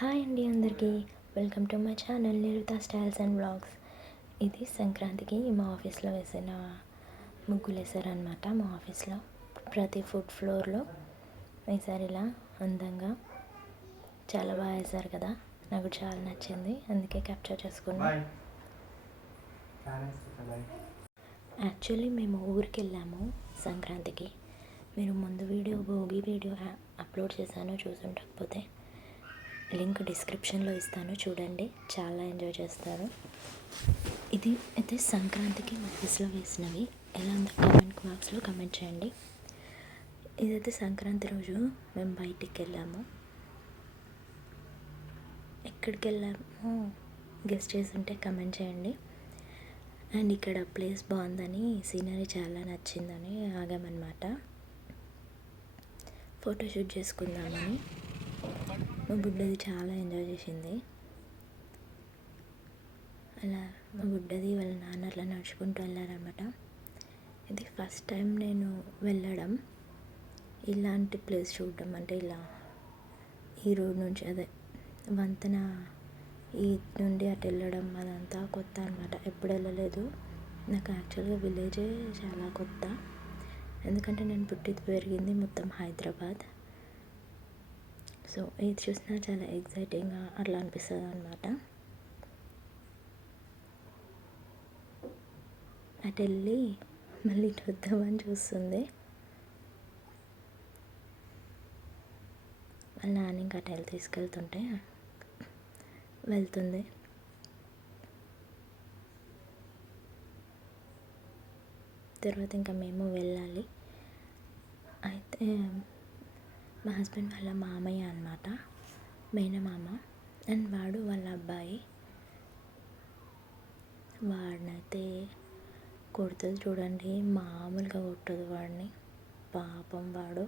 Hi అండి అందరికీ. Welcome to my channel Niruta styles and vlogs. ఇది సంక్రాంతికి మా ఆఫీస్లో వేసిన ముగ్గులు వేసారనమాట. మా ఆఫీస్లో ప్రతి ఫుడ్ ఫ్లోర్లో వేసారు ఇలా అందంగా. చాలా బాగా వేశారు కదా, నాకు చాలా నచ్చింది, అందుకే క్యాప్చర్ చేసుకున్నాను. యాక్చువల్లీ మేము ఊరికి వెళ్ళాము సంక్రాంతికి. మీరు ముందు భోగి వీడియో అప్లోడ్ చేశాను, చూసుండకపోతే లింక్ డిస్క్రిప్షన్లో ఇస్తాను, చూడండి, చాలా ఎంజాయ్ చేస్తారు. ఇది అయితే సంక్రాంతికి ఆఫీస్లో వేసినవి. ఎలా ఉందో కామెంట్ బాక్స్లో కామెంట్ చేయండి. ఇదైతే సంక్రాంతి రోజు మేము బయటికి వెళ్ళాము. ఎక్కడికి వెళ్ళాము గెస్ట్ చేసి ఉంటే కామెంట్ చేయండి. అండ్ ఇక్కడ ప్లేస్ బాగుందని, సీనరీ చాలా నచ్చిందని ఆగామన్నమాట. ఫోటోషూట్ చేసుకుందామని. మా బుడ్డది చాలా ఎంజాయ్ చేసింది. అలా మా బుడ్డది వాళ్ళ నాన్న అట్లా నడుచుకుంటూ వెళ్ళారనమాట. ఇది ఫస్ట్ టైం నేను వెళ్ళడం, ఇలాంటి ప్లేస్ చూడడం. అంటే ఇలా ఈ రోడ్ నుంచి, అదే వంతెన ఈ నుండి అటు వెళ్ళడం, అదంతా కొత్త అనమాట. ఎప్పుడు వెళ్ళలేదు. నాకు యాక్చువల్గా విలేజే చాలా కొత్త, ఎందుకంటే నేను పుట్టి పెరిగింది మొత్తం హైదరాబాద్. సో ఇది చూసినా చాలా ఎగ్జైటింగ్గా అట్లా అనిపిస్తుంది అనమాట. అటు వెళ్ళి మళ్ళీ ఇటు వద్దామని చూస్తుంది. వాళ్ళ నాన్న ఇంకా అటు వెళ్ళి తీసుకెళ్తుంటే వెళ్తుంది. తర్వాత ఇంకా మేము వెళ్ళాలి. అయితే మా హస్బెండ్ వాళ్ళ మామయ్య అనమాట, మేనమామ. అండ్ వాడు వాళ్ళ అబ్బాయి. వాడినైతే కొడుతుంది చూడండి, మామూలుగా కొట్టదు వాడిని. పాపం వాడు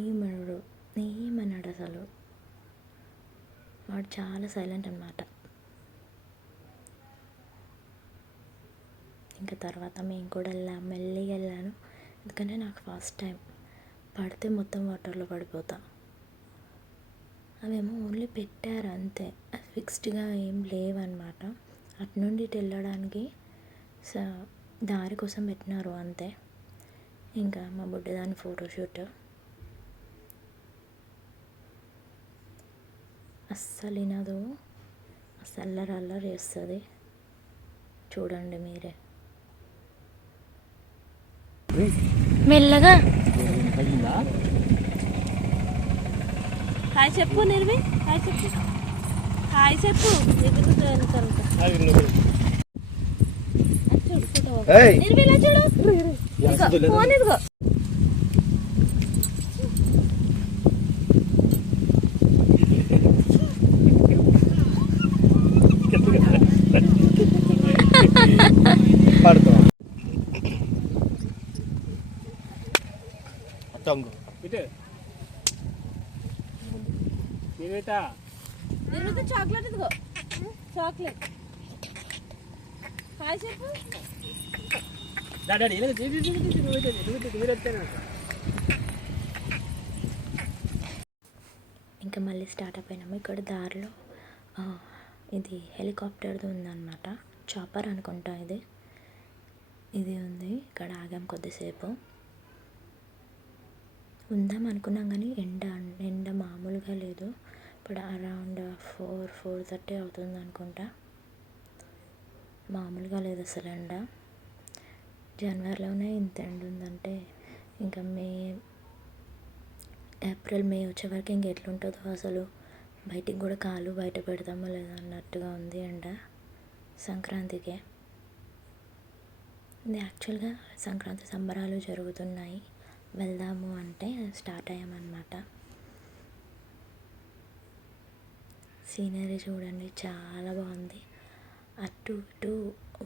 ఏమన్నాడు అసలు. వాడు చాలా సైలెంట్ అనమాట. ఇంకా తర్వాత మేము కూడా మెల్లిగా వెళ్ళాను, ఎందుకంటే నాకు ఫస్ట్ టైం. పడితే మొత్తం వాటర్లో పడిపోతా. అవేమో ఓన్లీ పెట్టారు అంతే, ఫిక్స్డ్గా ఏం లేవన్నమాట. అటు నుండి ఇటు వెళ్ళడానికి దారి కోసం పెట్టినారు అంతే. ఇంకా మా బుడ్డదాని ఫోటోషూట్ అస్సలు వినదు, అస్సలు అల్లరి చేస్తుంది. చూడండి మీరే. మెల్లగా హాయ్ చెప్పు నిర్వి, హాయ్ చెప్పు, హాయ్ చెప్పు. నిర్విలా చూడు, ఫోన్ ఇదిగో. చాక్లెట్ ఇదిగో, చాక్లెట్. హాయ్ చెప్పు. ఇంకా మళ్ళీ స్టార్ట్ అయిపోయినాము. ఇక్కడ దారిలో ఇది హెలికాప్టర్ది ఉందన్నమాట, చాపర్ అనుకుంటా. ఇది ఉంది. ఇక్కడ ఆగాం కొద్దిసేపు. ఉందాం అనుకున్నాం కానీ ఎండ మామూలుగా లేదు. ఇప్పుడు అరౌండ్ 4:30 అవుతుంది అనుకుంటా. మామూలుగా లేదు అసలు ఎండ. జనవరిలోనే ఇంత ఎండ ఉందంటే ఇంకా ఏప్రిల్ మే వచ్చే వరకు ఇంక ఎట్లుంటుందో అసలు. బయటికి కూడా కాలు బయట పెడతామో లేదా అన్నట్టుగా ఉంది ఎండ సంక్రాంతికే. ఇది యాక్చువల్గా సంక్రాంతి సంబరాలు జరుగుతున్నాయి, వెళ్దాము అంటే స్టార్ట్ అయ్యామన్నమాట. సీనరీ చూడండి, చాలా బాగుంది. అటు ఇటు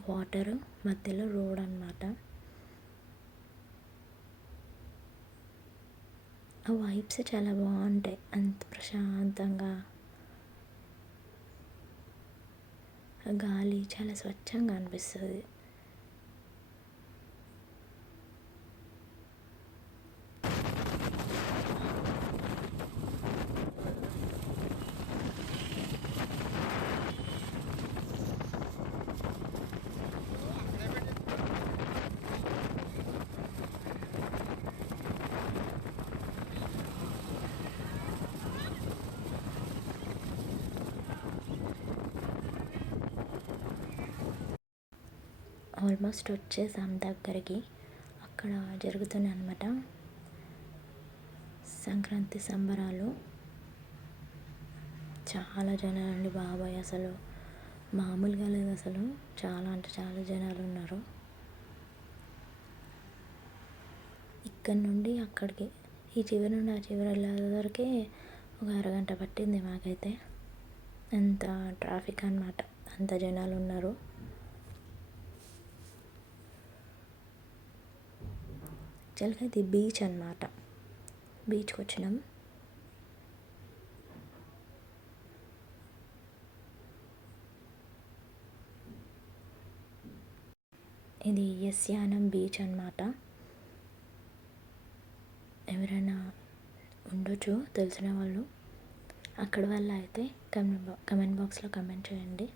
వాటరు, మధ్యలో రోడ్ అన్నమాట. ఆ వైబ్స్ చాలా బాగుంటాయి, అంత ప్రశాంతంగా. గాలి చాలా స్వచ్ఛంగా అనిపిస్తుంది. ఆల్మోస్ట్ వచ్చేసాం దగ్గరికి. అక్కడ జరుగుతున్నాయి అన్నమాట సంక్రాంతి సంబరాలు. చాలా జనాలండి బాబాయ్, అసలు మామూలుగా లేదు. అసలు చాలా అంటే చాలా జనాలు ఉన్నారు. ఇక్కడ నుండి అక్కడికి, ఈ చివరి నుండి ఆ చివరి వెళ్ళేసరికి ఒక అరగంట పట్టింది మాకైతే. అంత ట్రాఫిక్ అన్నమాట, అంత జనాలు ఉన్నారు. యాక్చువల్గా ఇది బీచ్ అన్నమాట. బీచ్కి వచ్చినాం. ఇది యస్యానం బీచ్ అన్నమాట. ఎవరైనా ఉండొచ్చు తెలిసిన వాళ్ళు, అక్కడ వాళ్ళు అయితే కమెంట్ బాక్స్లో కమెంట్ చేయండి.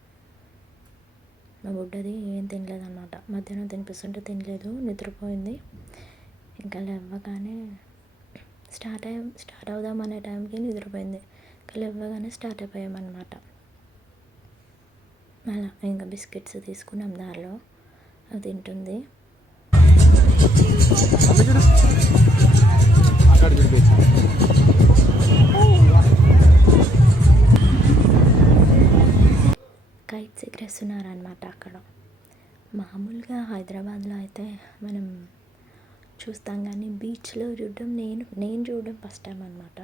మా బుడ్డది ఏం తినలేదన్నమాట. మధ్యాహ్నం తినిపిస్తుంటే తినలేదు, నిద్రపోయింది. ఇంకా లేవగానే స్టార్ట్ అవుదాం అనే టైంకి నిద్రపోయింది. ఇంకా లేవగానే స్టార్ట్ అయిపోయామన్నమాట. అలా ఇంకా బిస్కెట్స్ తీసుకున్నాం దారిలో, అది తింటుంది. కైట్స్ ఎగరేస్తున్నారనమాట అక్కడ. మామూలుగా హైదరాబాద్లో అయితే మనం చూస్తాం, కానీ బీచ్లో చూడడం నేను చూడడం ఫస్ట్ టైం అనమాట.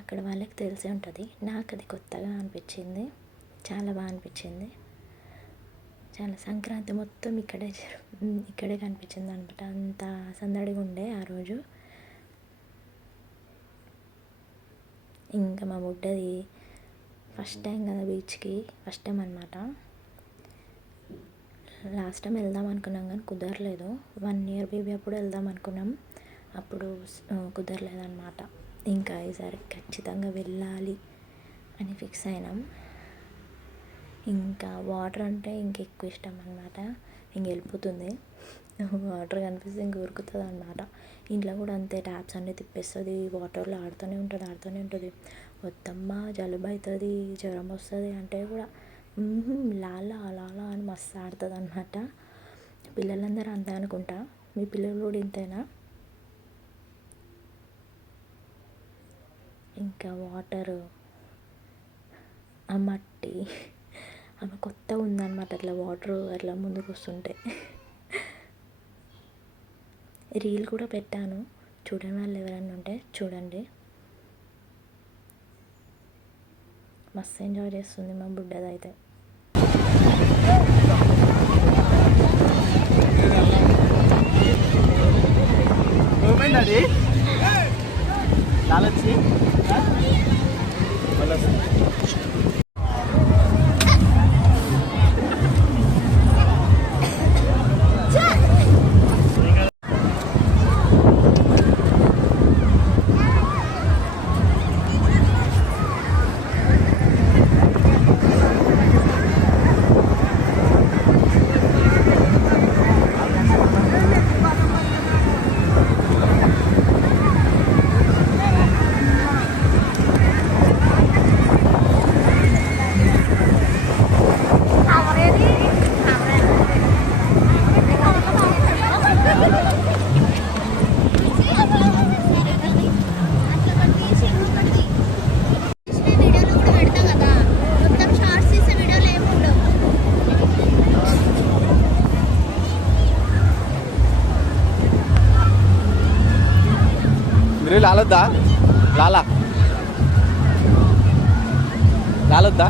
అక్కడ వాళ్ళకి తెలిసే ఉంటుంది. నాకు అది కొత్తగా అనిపించింది, చాలా బాగా అనిపించింది. చాలా సంక్రాంతి మొత్తం ఇక్కడే కనిపించింది అనమాట. అంత సందడిగా ఉండే ఆ రోజు. ఇంకా మా బుడ్డది ఫస్ట్ టైం కదా బీచ్కి, ఫస్ట్ టైం అనమాట. లాస్ట్ టైం వెళ్దాం అనుకున్నాం కానీ కుదరలేదు. 1 year బేబీ అప్పుడు వెళ్దాం అనుకున్నాం, అప్పుడు కుదరలేదన్నమాట. ఇంకా ఈసారి ఖచ్చితంగా వెళ్ళాలి అని ఫిక్స్ అయినాం. ఇంకా వాటర్ అంటే ఇంకెక్కువ ఇష్టం అనమాట. వెళ్ళిపోతుంది, వాటర్ కనిపిస్తే ఇంక ఉరుకుతుంది అనమాట. ఇంట్లో కూడా అంతే, ట్యాప్స్ అన్నీ తిప్పేస్తుంది, వాటర్లో ఆడుతూనే ఉంటుంది. వద్దమ్మా జలుబు అవుతుంది, జ్వరం వస్తుంది అంటే కూడా లాలా లాలా అని మస్తు ఆడుతుంది అనమాట. పిల్లలందరూ అంతే అనుకుంటా. మీ పిల్లలు కూడా ఇంతేనా? ఇంకా వాటరు, ఆ మట్టి, ఆమె కొత్తగా ఉందన్నమాట. అట్లా వాటర్ అట్లా ముందుకు వస్తుంటే రీల్ కూడా పెట్టాను, చూడని వాళ్ళు ఎవరైనా ఉంటే చూడండి. మస్తు ఎంజాయ్ చేస్తుంది మా బుడ్డదైతే. ఏమైంది చాలొచ్చి లాలొద్దా లాలొద్దా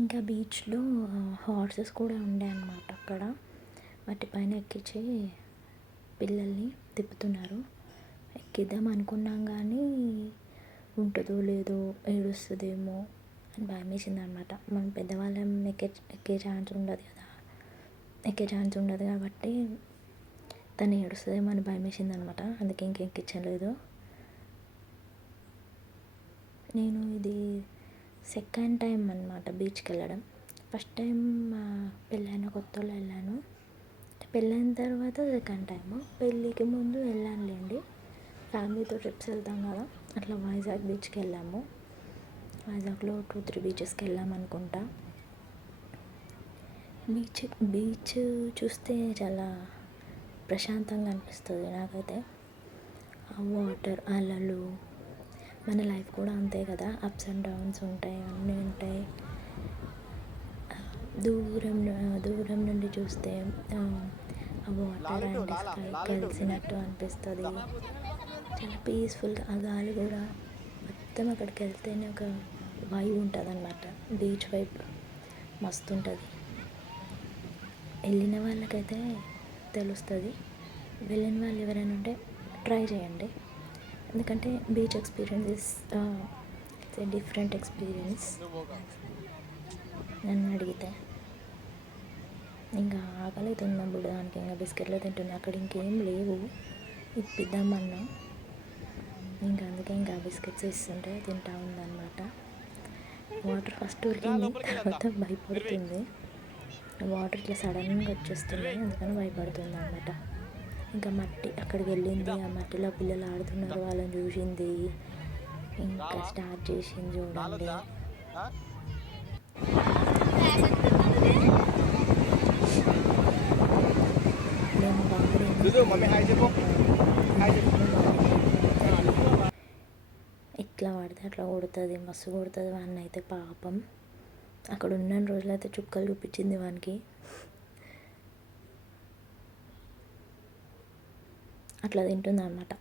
ఇంకా బీచ్లో హార్సెస్ కూడా ఉండే అన్నమాట అక్కడ. వాటిపైన ఎక్కించి పిల్లల్ని తిప్పుతున్నారు. ఎక్కిద్దాం అనుకున్నాం కానీ ఉంటుందో లేదో, ఏడుస్తుందేమో అని భయం వేసింది అనమాట. మనం పెద్దవాళ్ళం ఎక్కే ఛాన్స్ ఉండదు కాబట్టి తను ఏడుస్తుందేమో అని భయం వేసింది అనమాట. అందుకే ఇంకెక్కించలేదు. నేను ఇది సెకండ్ టైం అన్నమాట బీచ్కి వెళ్ళడం. ఫస్ట్ టైం పెళ్ళైన కొత్తలో వెళ్ళాను. పెళ్ళైన తర్వాత సెకండ్ టైము. పెళ్ళికి ముందు వెళ్ళానులేండి, ఫ్యామిలీతో ట్రిప్స్ వెళ్తాం కదా, అట్లా వైజాగ్ బీచ్కి వెళ్ళాము. వైజాగ్లో 2-3 బీచెస్కి వెళ్ళాము అనుకుంటా. బీచ్ చూస్తే చాలా ప్రశాంతంగా అనిపిస్తుంది నాకైతే. ఆ వాటర్, అలలు, మన లైఫ్ కూడా అంతే కదా, అప్స్ అండ్ డౌన్స్ ఉంటాయి, అన్నీ ఉంటాయి. దూరం నుండి చూస్తే ఆ వాటర్ అండ్ స్కై కలిసినట్టు అనిపిస్తుంది. చాలా పీస్ఫుల్గా, ఆ గాలి కూడా మొత్తం అక్కడికి వెళ్తేనే ఒక వైబ్ ఉంటుంది అన్నమాట. బీచ్ వైబ్ మస్తు ఉంటుంది. వెళ్ళిన వాళ్ళకైతే తెలుస్తుంది, వెళ్ళిన వాళ్ళు ఎవరైనా ఉంటే ట్రై చేయండి. ఎందుకంటే beach experience it's a different experience నన్ను అడిగితే. ఇంకా ఆకలి తిన్నప్పుడు దానికి ఇంకా బిస్కెట్లు తింటున్నా. అక్కడ ఇంకేం లేవు, ఇప్పిద్దామన్నా, ఇంకా అందుకే ఇంకా బిస్కెట్స్ ఇస్తుంటే తింటా ఉందన్నమాట. వాటర్ ఫస్ట్ ఉరికింది, తర్వాత భయపడుతుంది. వాటర్ ఇట్లా సడన్గా వచ్చేస్తుంది, అందుకని భయపడుతుంది అన్నమాట. ఇంకా మట్టి అక్కడికి వెళ్ళింది, ఆ మట్టిలో పిల్లలు ఆడుతున్నారు, వాళ్ళని చూసింది, ఇంకా స్టార్ట్ చేసింది చూడండి. ఇట్లా పడితే అట్లా కొడుతుంది, మస్తు కొడుతుంది వాడిని అయితే పాపం. అక్కడ ఉన్న రోజులు అయితే చుక్కలు చూపించింది వానికి. అట్లా తింటుంది అన్నమాట.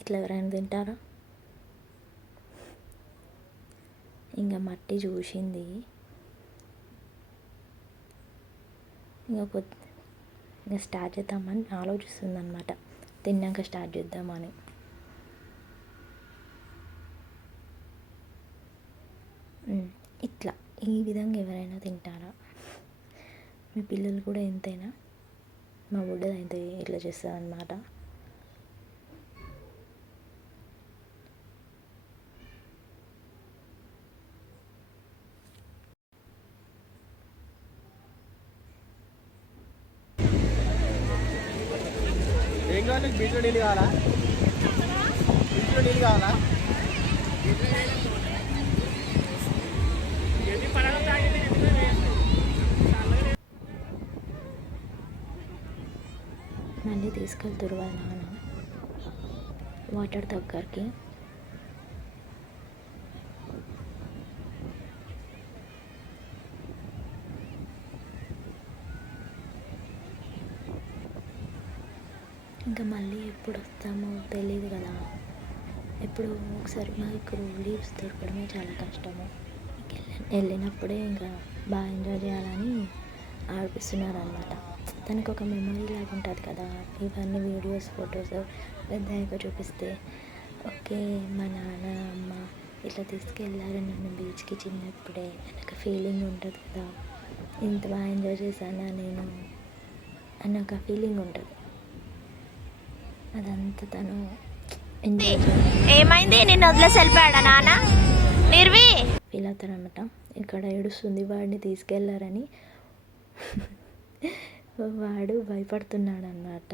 ఇట్లా ఎవరైనా తింటారా? ఇంకా మట్టి చూసింది, ఇంకా స్టార్ట్ చేద్దామని ఆలోచిస్తుంది అన్నమాట. తిన్నాక స్టార్ట్ చేద్దామని. ఇట్లా ఈ విధంగా ఎవరైనా తింటారా? మీ పిల్లలు కూడా ఎంతైనా, మా బుడ్డది అయితే ఇట్లా చేస్తుంది అన్నమాట. ఏం కావాలి? బీచ్లో నీళ్ళు కావాలా? బీచ్లో నీళ్ళు కావాలా? మళ్ళీ తీసుకెళ్తారు వాళ్ళ నాన్న వాటర్ దగ్గరికి. ఇంకా మళ్ళీ ఎప్పుడు వస్తామో తెలియదు కదా. ఎప్పుడు ఒకసారి మాకు లీవ్స్ దొరకడమే చాలా కష్టము. వెళ్ళినప్పుడే ఇంకా బాగా ఎంజాయ్ చేయాలని ఆడిపిస్తున్నారు అన్నమాట. తనకు ఒక మెమరీ లాగా ఉంటుంది కదా, ఇవన్నీ వీడియోస్, ఫొటోస్ పెద్దగా చూపిస్తే ఓకే మా నాన్న అమ్మ ఇట్లా తీసుకెళ్ళారు నన్ను బీచ్కి చిన్నప్పుడే నాకు ఫీలింగ్ ఉంటుంది కదా, ఇంత బాగా ఎంజాయ్ చేశానా నేను అని ఒక ఫీలింగ్ ఉంటుంది. అదంతా తను ఎంజాయ్ ఏమైంది, నిన్ను వదిలేసి వెళ్ళిపోయాడా నాన్న? నిర్వి ఫీల్ అవుతారనమాట. ఇక్కడ ఏడుస్తుంది, వాడిని తీసుకెళ్లారని వాడు భయపడుతున్నాడు అన్నమాట.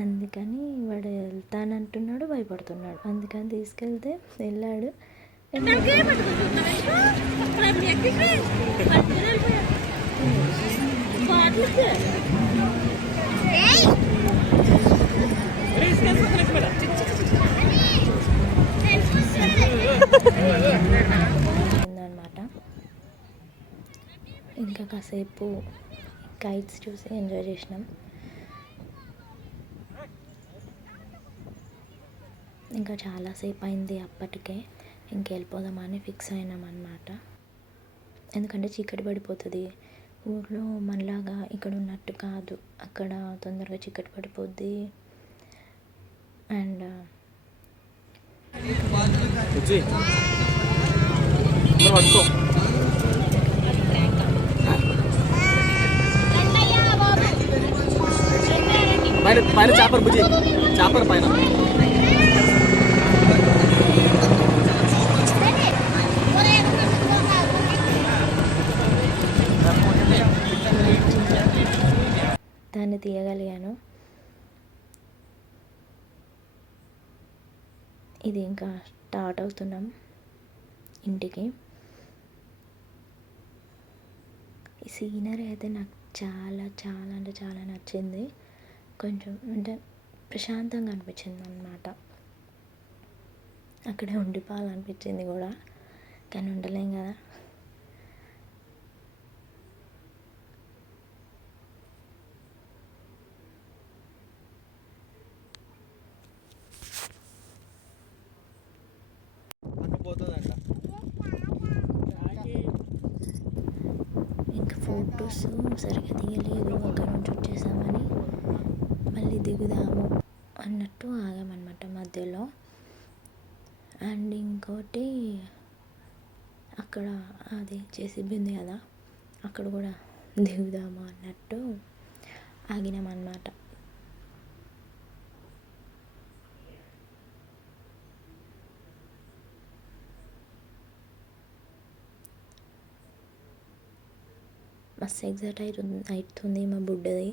అందుకని వాడు వెళ్తానంటున్నాడు, భయపడుతున్నాడు. అందుకని తీసుకెళ్తే వెళ్ళాడు. అన్నమాట. ఇంకా కాసేపు కైట్స్ చూసి ఎంజాయ్ చేసినాం. ఇంకా చాలాసేపు అయింది అప్పటికే, ఇంకెళ్ళిపోదామని ఫిక్స్ అయినాం అన్నమాట. ఎందుకంటే చీకటి పడిపోతుంది, ఊర్లో మనలాగా ఇక్కడ ఉన్నట్టు కాదు, అక్కడ తొందరగా చీకటి పడిపోద్ది. అండ్ పైన చేపర్ బుజ్జి, చేపర్ పైన దాన్ని తీయగలిగాను. ఇది ఇంకా స్టార్ట్ అవుతున్నాం ఇంటికి. ఈ సీనరీ అయితే నాకు చాలా చాలా అంటే చాలా నచ్చింది. కొంచెం అంటే ప్రశాంతంగా అనిపించింది అన్నమాట. అక్కడే ఉండిపోవాలనిపించింది కూడా, కానీ ఉండలేం కదా. పోతుందంట. ఇంకా ఫొటోస్ సరిగ్గా తీయలేదు, అక్కడ నుంచి వచ్చేసామని మళ్ళీ దిగుదాము అన్నట్టు ఆగామన్నమాట మధ్యలో. అండ్ ఇంకోటి అక్కడ అది జేసీబీ ఉంది కదా, అక్కడ కూడా దిగుదాము అన్నట్టు ఆగినామన్నమాట. మస్తు ఎగ్జైట్ అవుతుంది మా బుడ్డది.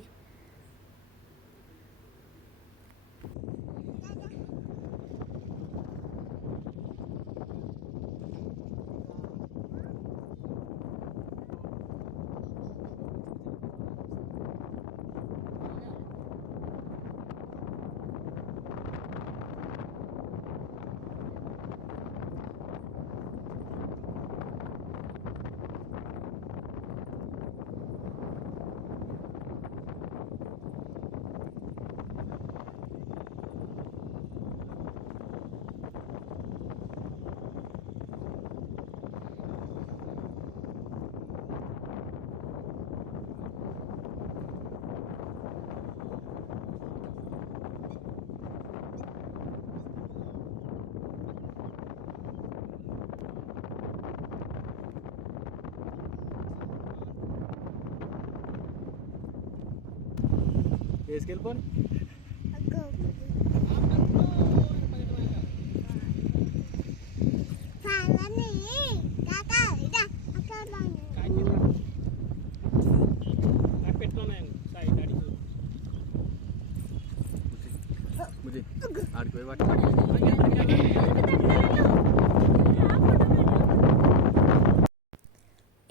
వేసుకెళ్ళిపోను.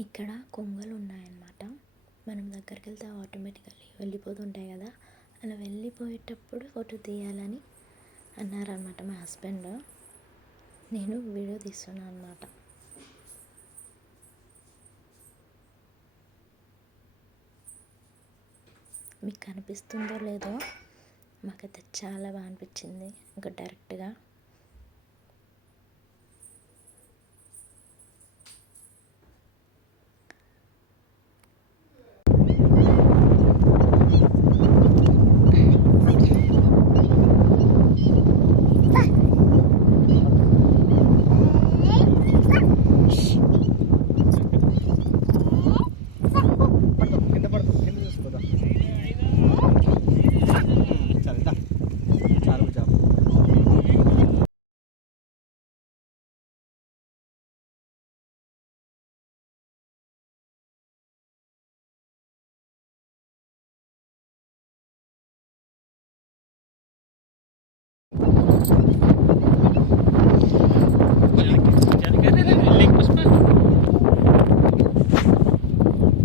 ఇక్కడ కొంగలు ఉన్నాయన్నమాట. మనం దగ్గరికి వెళ్తే ఆటోమేటికల్లీ వెళ్ళిపోతుంటాయి కదా, అలా వెళ్ళిపోయేటప్పుడు ఫోటో తీయాలని అన్నారనమాట మా హస్బెండ్. నేను వీడియో తీస్తున్నాను అనమాట. మీకు కనిపిస్తుందో లేదో, మాకైతే చాలా బాగా అనిపించింది ఇంకా డైరెక్ట్గా.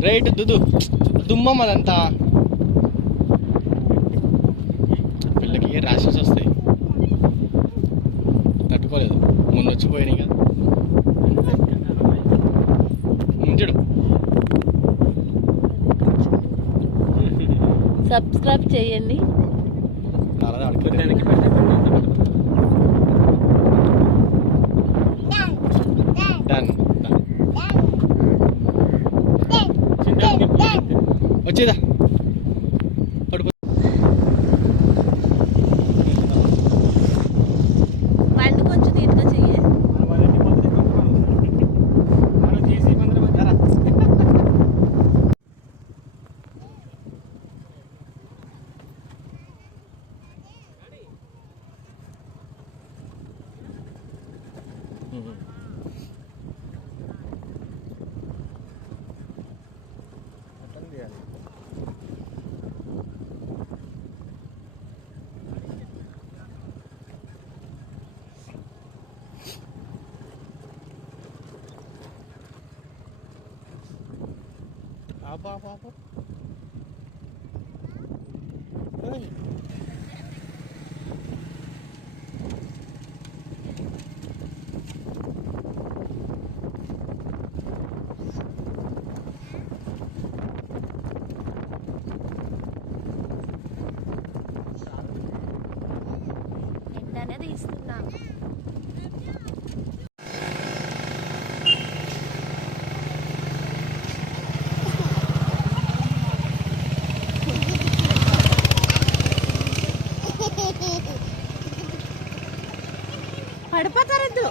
రైట్ దుమ్మం అదంతా పిల్లకి ర్యాషెస్ వస్తాయి, తట్టుకోలేదు. మొన్న వచ్చిపోయినాయి కదా చూడు. సబ్స్క్రైబ్ చేయండి. అలా అడుగుతానికి డన్ వచ్చేదా పడుకో. బండి కొంచెం నీట్గా చెయ్యి. అట్లా చేయాలి. ఆపు ఆపు ఆపు ఓయ్. ఎండనే తీస్తున్నా. పడిపోతారద్దు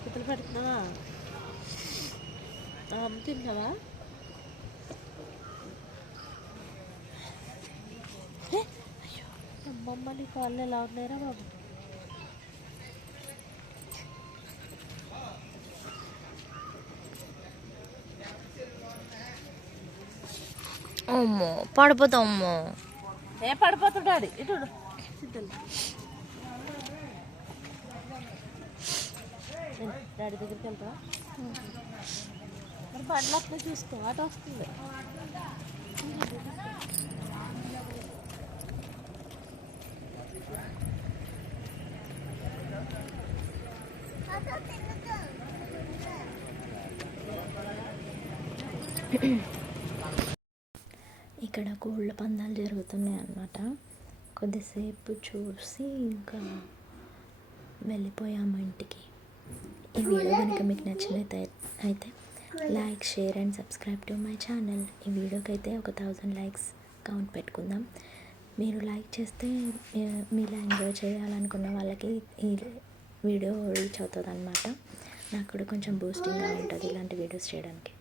కుక్కలు పెడుతున్నావా తిన్నావా అయ్యో అమ్మమ్మ నీ కాళ్ళు ఎలా ఉన్నాయిరా బాబు అమ్మో పడిపోతాం అమ్మో. పడిపోతాడు ఇటు సిద్ధం డాడీ దగ్గరికి వెళ్తావా మరి బండ్లు అట్లా చూసుకో అటు వస్తుంది ఇక్కడ కోళ్ళ పందాలు జరుగుతున్నాయి అన్నమాట. కొద్దిసేపు చూసి ఇంకా వెళ్ళిపోయాము ఇంటికి. ఈ వీడియో కనుక మీకు నచ్చినట్లయితే like, share and subscribe to my channel. ఈ వీడియోకి అయితే 1000 లైక్స్ కౌంట్ పెట్టుకుందాం. మీరు లైక్ చేస్తే మీలా ఎంజాయ్ చేయాలనుకున్న వాళ్ళకి ఈ వీడియో రీచ్ అవుతుంది అన్నమాట. నాకు కూడా కొంచెం బూస్టింగ్గా ఉంటుంది ఇలాంటి వీడియోస్ చేయడానికి.